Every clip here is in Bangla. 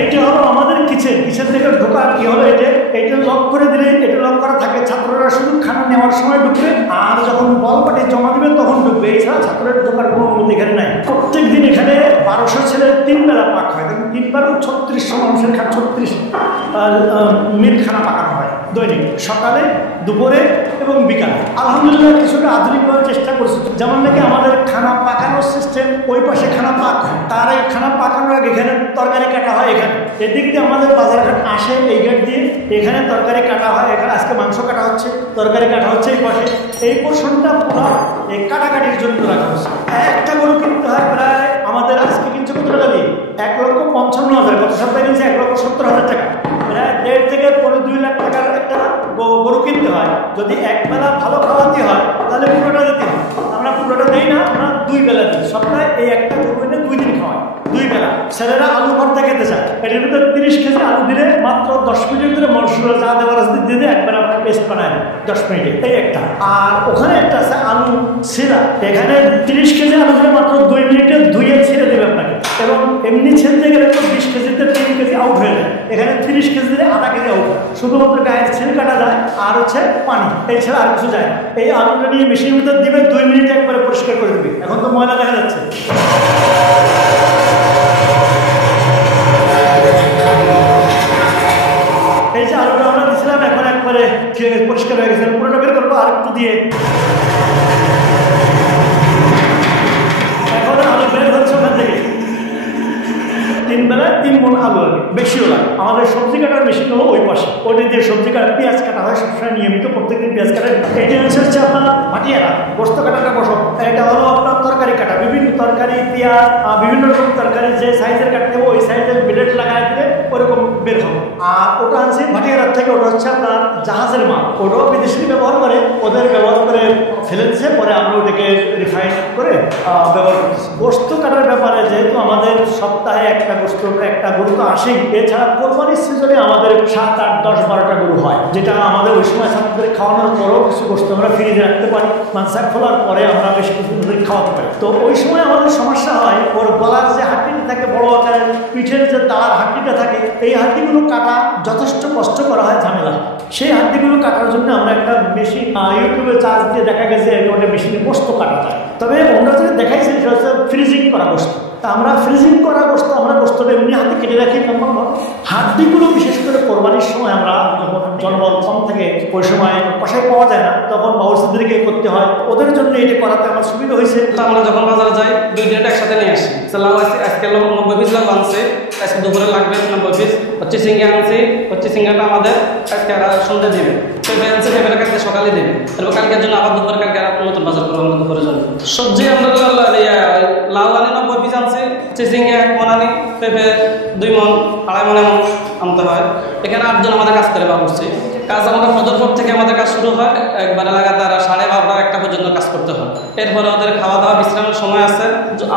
এইটা হলো আমাদের কিচেন থেকে ঢোকার কি হলো, এটা লক করে দিলে, এটা লক করা থাকে, ছাত্ররা শুধু খানা নেওয়ার সময় ঢুকবে আর যখন বল পাটি জমা দিবে তখন ঢুকবে, এছাড়া ছাত্রের ঢোকার কোনো অনুমতি এখানে নাই। প্রত্যেক দিন এখানে 1200 ছেলের 3 বেলা পাক হয়, 3 বার 3600 মানুষের 36 মিনিট খানা পাকানো হয় দৈনিক, সকালে, দুপুরে এবং বিকালে। আলহামদুলিল্লাহ কিছুটা আধুনিকভাবে চেষ্টা করছি, যেমন নাকি আমাদের খানা পাকানোর সিস্টেম ওই পাশে খানা পাক হয়, তার এই খানা পাকানোর আগে এখানে তরকারি কাটা হয়, এখানে এদিক দিয়ে আমাদের বাজারঘাট আসে এই গেট দিয়ে, এখানে তরকারি কাটা হয়, এখানে আজকে মাংস কাটা হচ্ছে, তরকারি কাটা হচ্ছে এই পাশে, এই পোর্শনটা পুরো এই কাটাকাটির জন্য রাখা হচ্ছে। একটা গরু কিনতে হয় প্রায় আমাদের আজকে কিনছে কত টাকা দিয়ে, 1,55,000, গত সপ্তাহে কিনছে 1,70,000 টাকা, প্রায় 1.5 থেকে 2 লাখ টাকার একটা গরু কিনতে হয়। যদি একবেলা ভালো খাওয়াতে হয় তাহলে পুরোটা দিতে হয়, আমরা পুরোটা দিই না, আমরা 2 বেলা দিই, সপ্তাহে এই একটা গরু এনে 2 দিন খাওয়াই, 2 বেলা। ছেলেরা আলু ভর্তা খেতে চায়, এটার ভিতরে 30 কেজি আলু দিলে মাত্র 10 মিনিটের ভিতরে মশলা যা দেওয়ার দিয়ে দিয়ে একবার আমরা পেস্ট বানাই 10 মিনিটে, এই একটা। আর ওখানে একটা আছে আলু ছিলা, এখানে 30 কেজি আলু দিলে মাত্র 2 মিনিটে ধুয়ে ছিঁড়ে দেবে আপনাকে, এবং এমনি ছেড়তে গেলে তো 20 কেজিতে 3 কেজি আউট হয়ে যায়, এখানে 30 কেজি দিলে আধা কেজি আউট, শুধুমাত্র গায়ের ছেড়ে কাটা যায় আর হচ্ছে পানি, এই ছেড়ে আর কিছু যায় না। এই আলুটা নিয়ে মেশিনের ভিতরে দিবে, 2 মিনিটে একবারে পরিষ্কার করে দেবে। এখন তো ময়লা দেখা যাচ্ছে, এই যে আলুটা আমরা দিয়েছিলাম এখন একবারে পরিষ্কার হয়ে গেছে, পুরোটা বের করবো আর একটু দিয়ে, এখন আলু বের হচ্ছে ওখান থেকে। 3 বেলায় 3 মণ আলু লাগে, বেশিও লাগে। আমাদের সবজি কাটার মেশিন হলো ওই পাশে, ওটি দিয়ে সবজি কাটা, পেঁয়াজ কাটা হয় সবসময় নিয়মিত, প্রত্যেকদিন পেঁয়াজ কাটা। এটি হচ্ছে আপনার ভাটিয়ারা গোস্ত কাটাটা বসো, এটা হলো আপনার তরকারি কাটা, বিভিন্ন তরকারি, পেঁয়াজ, বিভিন্ন রকম তরকারি যে সাইজের কাটতে হবে ওই সাইজের ব্লেড লাগাই দিলে ওরকম বের হবে। আর ওটা আছে ভাটিয়ারার থেকে, ওটা হচ্ছে আপনার জাহাজের মাল, ওটাও বিদেশি ব্যবহার করে, ওদের ব্যবহার করে ফেলে দিচ্ছে, পরে আমরা ওটাকে রিফাইন করে ব্যবহার করতেছি। গোস্ত কাটার ব্যাপারে যেহেতু আমাদের সপ্তাহে একটা গোস্ত, একটা গরু তো আসেই, এছাড়া কোরবানির সিজনে আমাদের 7, 8, 10, 12টা গরু হয়, যেটা আমাদের ওই সময় ছাত্রদের খাওয়ানোর পরেও কিছু গোস্ত আমরা ফ্রিজে রাখতে পারি, মাংসা খোলার পরে আমরা বেশ কিছু খাওয়াতে পারি। তো ওই সময় আমাদের সমস্যা হয়, ওর গলার যে হাড্ডিটা থাকে বড় আকারের, পিঠের যে দাঁড়ার হাড্ডিটা থাকে, এই হাড্ডিগুলো কাটা যথেষ্ট কষ্ট করা হয়, ঝামেলা। সেই হাড্ডিগুলো কাটার জন্য আমরা একটা মেশিন ইউটিউবে চার্জ দিয়ে দেখা গেছে একটা মেশিনে গোস্ত কাটা যায়, তবে আমরা যেটা দেখাইছি সেটা হচ্ছে ফ্রিজিং করা গোস্ত। তা আমরা ফ্রিজিং করা গোস্ত, আমরা গোস্তটা এমনি হাতে কেটে রাখি, হাড্ডিগুলো বিশেষ করে কোরবানির সময় আমরা যখন জনবল কম থাকে ওই সময় কষাই পাওয়া যায় না, তখন বাবুর্চিদেরকে করতে হয়, ওদের জন্য এটা করাতে আমার সুবিধা হয়েছে। আমরা যখন বাজারে যাই 2 দিনটা একসাথে নিয়ে আসি, আজকে 90 পিস লাভ আনছে, আজকে দুপুরে লাগবে 90 পিস, হচ্ছে সিঙ্গা আনছি, হচ্ছে সিঙ্গাটা আমাদের আজকে সন্ধ্যা দেবে, আনছে ফেভারে কালকে সকালে দেবে, তারপর কালকের জন্য আবার দুপুরে কালকে নতুন বাজার করবো আমরা দুপুরের জন্য। সবজি আমরা লাউ আনি 90 পিস আনছি, চিচিঙ্গা 1 মণ আনি, পেঁপে 2 মণ, 2.5 মণ এমন আনতে হয়। এখানে 8 জন আমাদের কাজ করে বাবুর্চি। কাজ আমাদের ফজর থেকে আমাদের কাজ শুরু হয়, একবারে লাগাতার 12:30 1টা পর্যন্ত কাজ করতে হয়। এরপরে ওদের খাওয়া দাওয়া বিশ্রামের সময় আছে,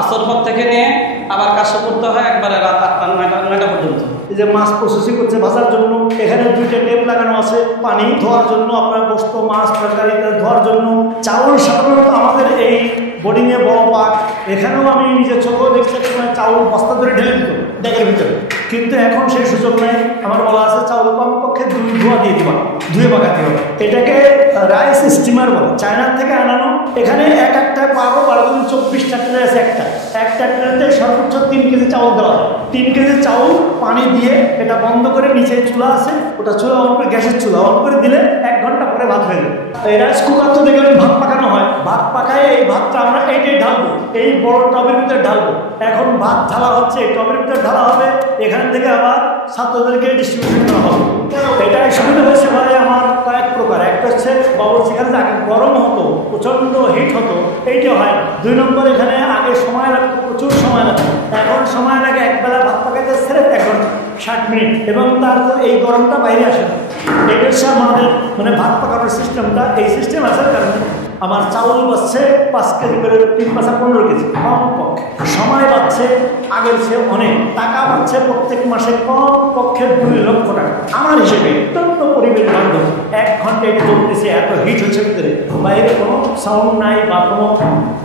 আসর পর থেকে নিয়ে আবার কাজ করতে হয় একবারে রাত 8টা 9টা পর্যন্ত। এই যে মাছ প্রসেসিং করছে ভাজার জন্য, এখানে 2টা টেপ লাগানো আছে, পানি ধোয়ার জন্য, আপনার গোস্ত, মাছ, তরকারি ধোয়ার জন্য। চাউল সাধারণত আমাদের এই বোর্ডিংয়ে বড় পাক, এখানেও আমি নিজের চোখেও দেখছি চাউল বস্তা ধরে ঢেলে দিত ব্যাগের ভিতরে, কিন্তু এখন সেই সুযোগ নেই। আমার বলা আছে চাউল কমপক্ষে 2 ধোয়া দিয়ে দিবা, ধুয়ে পাকাতে হবে। এটাকে রাইস স্টিমার বলে, চায়নার থেকে আনানো। এখানে একটা 24টা ট্রে আছে, একটা ট্রেতে সর্বোচ্চ 3 কেজি চাউল দেওয়া হয়। 3 কেজি চাউল পানি দিয়ে এটা বন্ধ করে, নিচে চুলা আছে, ওটা চুলা অন করে, গ্যাসের চুলা অন করে দিলে 1 ঘন্টা পরে ভাত হয়ে যাবে। এই রাইস কুকার তো দেখবেন ভাত পাকানো হয়, ভাত পাকায় এই ভাতটা আমরা এইটাই ঢালবো, এই বড় টবের ভিতরে ঢালবো। এখন ভাত ঢালা হচ্ছে, এই টবের ভিতরে ঢালা হবে, এখান থেকে আবার ছাত্রদেরকে ডিস্ট্রিবিউশন করা হবে। এটাই সুবিধা হয়েছে ভাই আমার কয়েক প্রকার। একটা হচ্ছে বাবুর্চিখানে আগে গরম হতো, প্রচণ্ড হিট হতো, এইটা হয় না। 2 নম্বর, এখানে আগে সময় লাগতো, প্রচুর সময় লাগতো, এখন সময় লাগে একবেলা ভাত পাকাইতে সিরেফ 1 ঘন্টা 60 মিনিট, এবং তারপর এই গরমটা বাইরে আসে না। এটা হচ্ছে আমাদের ভাত পাকানোর সিস্টেমটা। এই সিস্টেম আসার কারণে আমার চাউল বাচ্চে 5 কেজি করে, 3 5 15 কেজি কমপক্ষে। সময় বাড়ছে আগের চেয়ে অনেক, টাকা বাড়ছে প্রত্যেক মাসে কমপক্ষে 2 লক্ষ টাকা। আমার হিসেবে অত্যন্ত পরিবেশ বান্ধব। 1 ঘন্টা এটা চলতেছে, এত হিট হচ্ছে ভিতরে, বাইরে কোনো সাউন্ড নাই বা কোনো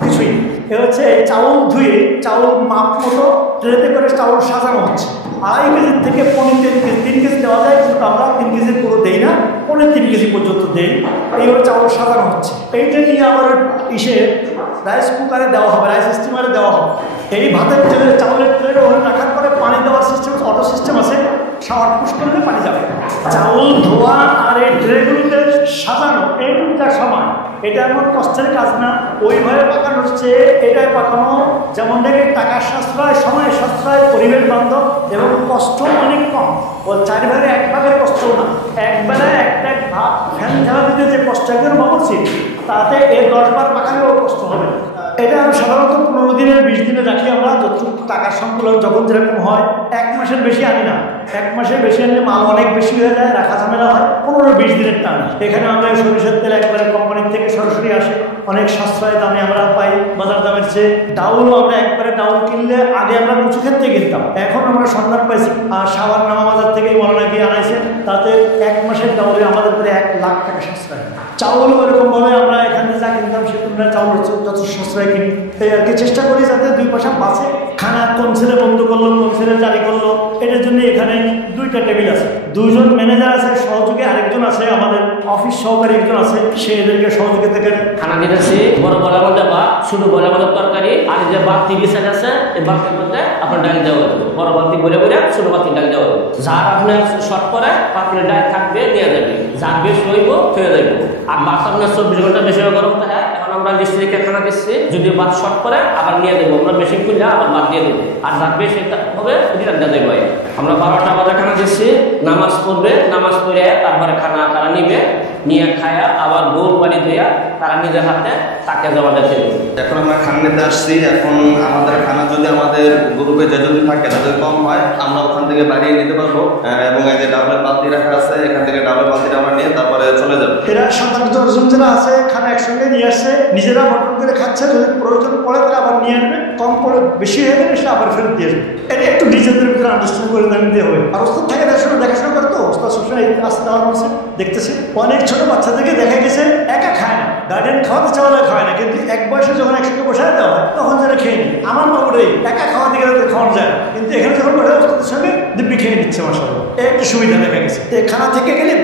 কিছুই। এ হচ্ছে চাউল ধুয়ে চাউল মাপ মতো ট্রেতে করে চাউল সাজানো হচ্ছে। 2.5 কেজি থেকে 3 কেজি দেওয়া যায়, কিন্তু আমরা 3 কেজি পুরো দেই না, 3 কেজি পর্যন্ত দেই। এইভাবে চাউল সাজানো হচ্ছে। এইটা নিয়ে আবার রাইস কুকারে দেওয়া হবে, রাইস স্টিমারে দেওয়া হবে। এই ভাতের ট্রে, চাউলের ট্রে ওখানে রাখার পরে পানি দেওয়ার সিস্টেম, অটো সিস্টেম আছে, শাওয়ার পুশ করলে পানি যাবে। চাউল ধোয়া আর এই ট্রেগুলিতে সাজানো, এই দুটা সময়, এটা এমন কষ্টের কাজ না। ওইভাবে পাকানো হচ্ছে, এটাই পাকানো যেমন দেখে টাকা সাশ্রয়, সময় সাশ্রয়, পরিবেশ বান্ধব এবং কষ্ট অনেক কম। ও 4 ভাগে 1 ভাগের কষ্ট না। একবেলায় একটা ভাত ফ্যান ঝাড়া দিতে যে কষ্ট একজন ভাবছি, তাতে এর 10 বার পাকালেও কষ্ট হবে। এটা আমি সাধারণত 15 দিনের 20 দিনে রাখি আমরা, যতটুকু টাকার সংকুলন যখন যেরকম হয়। 1 মাসের বেশি আনি না। 1 মাসের বেশি আনলে মাল অনেক বেশি হয়ে যায়, রাখা ঝামেলা হয়। 15-20 দিনের টান। এখানে আমরা সরিষার তেল একবারে কোম্পানির থেকে সরাসরি আসে, অনেক সাশ্রয় দামে আমরা পাই বাজার দামের চেয়ে। ডাউলও আমরা একবারে ডাউল কিনলে আগে আমরা উঁচু ক্ষেত্রে কিনতাম, এখন আমরা সন্ধান পাইছি। আর সাবান নামা বাজার থেকে মৌলানা গিয়ে আনাইছে, তাতে 1 মাসের ডাউলে আমাদের প্রায় 1 লাখ টাকা সাশ্রয়। চাউলও এরকমভাবে আমরা এখানে যা কিনতাম সে তুলনায় চাউল যত সাশ্রয় কিনি। এই আর কি চেষ্টা করি যাতে 2 পয়সা বাঁচে। খানা কোন ছেলে বন্ধ করলো, কোন ছেলে জারি করলো, এটার জন্য এখানে 2টা টেবিল আছে, 2 জন ম্যানেজার আছে, সহযোগী আরেকজন আছে, আমাদের অফিস সহকারী একজন আছে, সে এদেরকে সহযোগিতা করে খানা দিতেছি। বড় বড়ার মধ্যে ভাত, শুধু বড় বড় তরকারি, আর যে বাড়তি বিছান আছে এই বাড়তির মধ্যে আপনার ডাল দেওয়া হবে। বড় বাড়তি বলে বলে ছোট বাড়তি ডাল দেওয়া হবে। যার আপনার শর্ট করে পাতলে ডাল থাকবে নিয়ে যাবে, যার বেশ হইব হয়ে যাবে। আর ভাত আপনার 24 ঘন্টা বেশি গরম থাকে। এখন আমরা মিস্ত্রিকে খানা দিচ্ছি, যদি ভাত শর্ট করে আবার নিয়ে দেবো, আমরা বেশি খুললে আবার ভাত দিয়ে দেবো। আর যার বেশি হবে রিটার্ন দিয়ে দেবো। আমরা 12টা বাজে খানা দিচ্ছি, নামাজ পড়বে, নামাজ পড়ে তারপরে খানা তারা নিবে, নিয়ে খায়া আবার গরু বাড়ি দিয়ে তারা নিজের হাতে তাকে জমা দিতে। এখন আমরা খানা নিতে আসছি। এখন আমাদের খানা যদি আমাদের গ্রুপে যদি থাকে, তাদের কম হয়, আমরা ওখান থেকে বাড়িয়ে নিতে পারবো। এবং এই যে ডাবলের বালতি রাখা আছে, এখান থেকে ডাবলের বালতিটা আমরা নিয়ে তারপরে চলে যাবো। এরা 7-8 জন যারা আছে খানা একসঙ্গে নিয়ে আসছে, নিজেরা বন্টন করে খাচ্ছে। যদি প্রয়োজন পড়ে তারা আবার নিয়ে আসবে, কম পড়ে বেশি হয়ে গেলে সেটা আবার ফেরত দিয়ে আসবে। এটা একটু নিজেদের ভিতরে আন্ডারস্ট্যান্ড করে দিতে হবে। আর ওস্তাদ থাকে দেখাশোনা করে, তো ওস্তাদ সবসময় আসতে দেওয়ার আছে দেখতেছে। অনেক ছোট বাচ্চাদেরকে দেখা গেছে একা খায় না, গার্ডেন খাওয়াতে চাওয়ালে খায় না, কিন্তু এক বয়সে যখন একসঙ্গে বসায় দেওয়া হয় তখন যারা খেয়ে নিই। আমার বাবুটাই একা খাওয়া দিকে খাওয়ানো যায় না, কিন্তু এখানে যখন বসে ওস্তাদের সঙ্গে দিব্যি খেয়ে নিচ্ছে। মাশাআল্লাহ, এই একটা সুবিধা দেখা গেছে। খানা থেকে গেলে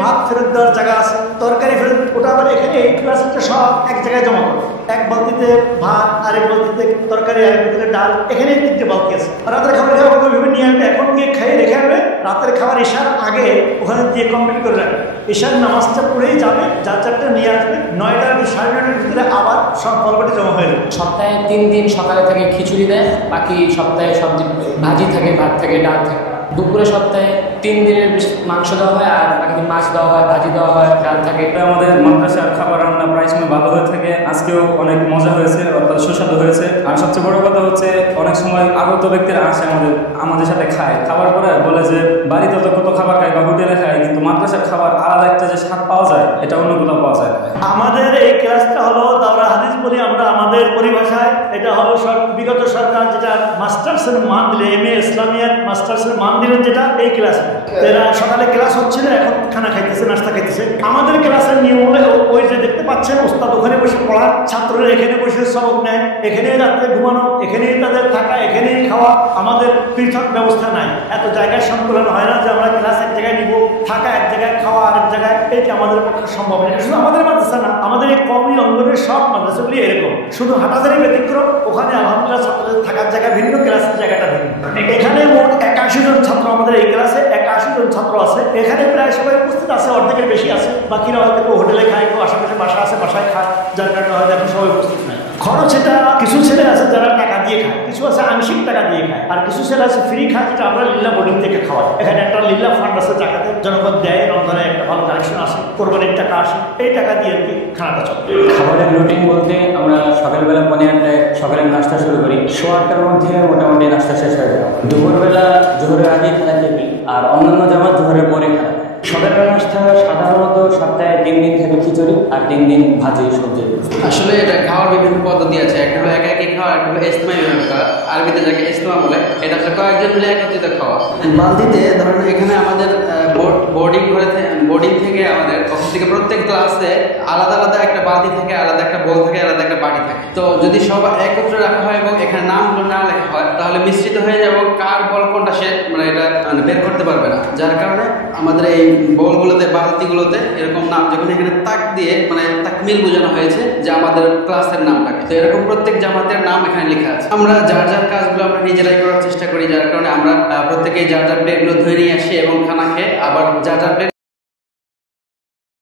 ভাত ফেরত দেওয়ার জায়গা আছে, তরকারি ফেরত, ওটা আবার এখানে এই ক্লাসটা সব এক জায়গায় জমা করো। এক বালতিতে ভাত, আরেক বালতিতে তরকারি, আরেক বালতিতে ডাল, এখানে 3টে বালতি আছে। রাতের খাবার খাওয়া ভেবে নিয়ে আসবে, এখন গিয়ে খেয়ে রেখে আসবে। রাতের খাবার এশার আগে ওখানে দিয়ে কমপ্লিট করে রাখবে। এশার নামাজটা পড়েই যাবে, যার চারটা নিয়ে আসবে। 9টা 9:30 ভিতরে আবার সব ফলবাটি জমা হয়ে যাবে। সপ্তাহে 3 দিন সকালে থেকে খিচুড়ি দেয়, বাকি সপ্তাহে সব দিন ভাজি থাকে, ভাত থাকে, ডাল থাকে। দুপুরে সপ্তাহে 3 দিনের মাংস দেওয়া হয়, আর বাকি দিন মাছ দেওয়া হয়, ভাজি দেওয়া হয়, ডাল থাকে। আমাদের মাদ্রাসার খাবার রান্না প্রায় সময় ভালো হয়ে থাকে। আজকেও অনেক মজা হয়েছে, অর্থাৎ সুস্বাদু হয়েছে। আর সবচেয়ে বড় কথা হচ্ছে, অনেক সময় আগত ব্যক্তিরা আসে আমাদের সাথে খায়, খাবার পরে বলে যে বাড়িতে তো কত খাবার খায় বা হোটেলে খায়, কিন্তু মাদ্রাসার খাবার আলাদা একটা যে স্বাদ পাওয়া যায়, এটা অন্য কোথাও পাওয়া যায়। আমাদের এই ক্লাসটা হলো দাওরা হাদিস বলি আমরা আমাদের পরিভাষায়। এটা হলো বিগত সরকার যেটা মাস্টার্সের মান দিলে, MA ইসলামিয়াত মাস্টার্সের মান দিলেন, যেটা এই ক্লাস। এরা সকালে ক্লাস হচ্ছিল, এখন খানা খাইতেছে, নাস্তা খাইতেছে। আমাদের ক্লাসের নিয়ম হলে ওই যে দেখতে পাচ্ছেন ওস্তাদ ওখানে বসে পড়া, ছাত্ররা এখানে বসে সবক নেয়, এখানেই রাত্রে ঘুমানো, এখানেই তাদের থাকা, এখানেই খাওয়া। আমাদের পৃথক ব্যবস্থা নাই, এত জায়গায় সংকলন হয় না যে আমরা ক্লাস এক জায়গায় নিব, থাকা এক জায়গায়, খাওয়া আরেক জায়গায়। এটা আমাদের পক্ষে সম্ভব নয়। শুধু আমাদের মাদ্রাসা না, আমাদের এই কওমি অঙ্গনের সব মাদ্রাসাগুলি এরকম। শুধু হাটাজারি ব্যতিক্রম, ওখানে আলহামদুলিল্লাহ ছাত্রদের থাকার জায়গা ভিন্ন, ক্লাসের জায়গাটা ভিন্ন। এখানে মোট 81 জন ছাত্র, আমাদের এই ক্লাসে 81 জন ছাত্র আছে। এখানে প্রায় সবাই উপস্থিত আছে, অর্ধেকের বেশি আছে। বাকিরা হয়তো কেউ হোটেলে খায়, কেউ আশেপাশে বাসা আছে, বাসায় খায়, যার কারণে হয়তো এখন সবাই উপস্থিত নাই। খরচ এটা কিছু ছেলে আছে যারা টাকা দিয়ে খায়, কিছু আছে আংশিক টাকা দিয়ে খায়, আর কিছু ছেলে আছে ফ্রি খায়, যেটা আমরা লিল্লা বোর্ডিং থেকে খাওয়াই। এখানে একটা লিল্লা ফান্ড আছে, টাকাতে জনগণ দেয়, রমজানে একটা ভালো কালেকশন আসে, কোরবানির টাকা আসে, এই টাকা দিয়ে আর কি খানাটা চলে। খাবারের রুটিন বলতে আমরা সকালবেলা 5:30টায় সকালের নাস্তা শুরু করি, 8:30টার মধ্যে মোটামুটি নাস্তা শেষ হয়ে যায়। দুপুরবেলা জোহরের আগে খানা খেবি, আর অন্যান্য জামাত জোহরের পরে খায়। সকালের নাস্তা সাধারণত সপ্তাহে 3 দিন থাকে খিচুড়ি আর 3 দিন ভাজি সবজি। আসলে এটা খাওয়ার বিভিন্ন পদ্ধতি আছে, একটা হলো একা একি খাওয়া, একটা হলো ইজতিমাই ভাবে খাওয়া, আরবিতে যাকে ইজতিমা বলে। এটা হচ্ছে কয়েকজন মিলে একত্রিত খাওয়া। বালতিতে ধরেন এখানে আমাদের বোর্ডিং থেকে আমাদের অফিস থেকে প্রত্যেক ক্লাসে আলাদা আলাদা একটা বালতি থাকে, আলাদা একটা বোল থাকে, আলাদা একটা বাটি থাকে। তো যদি সব একত্রে রাখা হয় এবং এখানে নামগুলো না লেখা হয় তাহলে মিশ্রিত হয়ে যাবে, কার বল কোনটা সে এটা বের করতে পারবে না। যার কারণে আমাদের এই বলগুলোতে বালতিগুলোতে এরকম নাম, যখন এখানে তাক দিয়ে তাকমিল বোঝানো হয়েছে যে আমাদের ক্লাসের নামটাকে, তো এরকম প্রত্যেক জামাতের নাম এখানে লেখা আছে। আমরা যার যার কাজগুলো আমরা নিজেরাই করার চেষ্টা করি, যার কারণে আমরা প্রত্যেকেই যার যার প্লেটগুলো ধুয়ে নিয়ে আসি এবং খানা খেয়ে আবার যার যার প্লেট